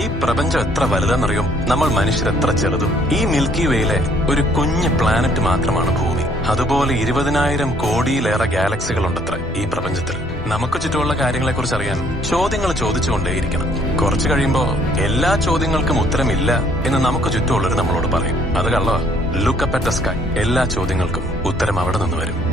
ഈ പ്രപഞ്ചം എത്ര വലുതെന്നറിയും, നമ്മൾ മനുഷ്യർ എത്ര ചെറുതും. ഈ മിൽക്കി വേയിലെ ഒരു കുഞ്ഞ് പ്ലാനറ്റ് മാത്രമാണ് ഭൂമി. അതുപോലെ 20,000 കോടിയിലേറെ ഗാലക്സികളുണ്ടത്ര ഈ പ്രപഞ്ചത്തിൽ. നമുക്ക് ചുറ്റുമുള്ള കാര്യങ്ങളെക്കുറിച്ച് അറിയാൻ ചോദ്യങ്ങൾ ചോദിച്ചുകൊണ്ടേയിരിക്കണം. കുറച്ചു കഴിയുമ്പോ എല്ലാ ചോദ്യങ്ങൾക്കും ഉത്തരമില്ല എന്ന് നമുക്ക് ചുറ്റുമുള്ളവർ നമ്മളോട് പറയും. അത് കള്ളോ. Look up at the sky. എല്ലാ ചോദ്യങ്ങൾക്കും ഉത്തരം അവിടെ നിന്ന് വരും.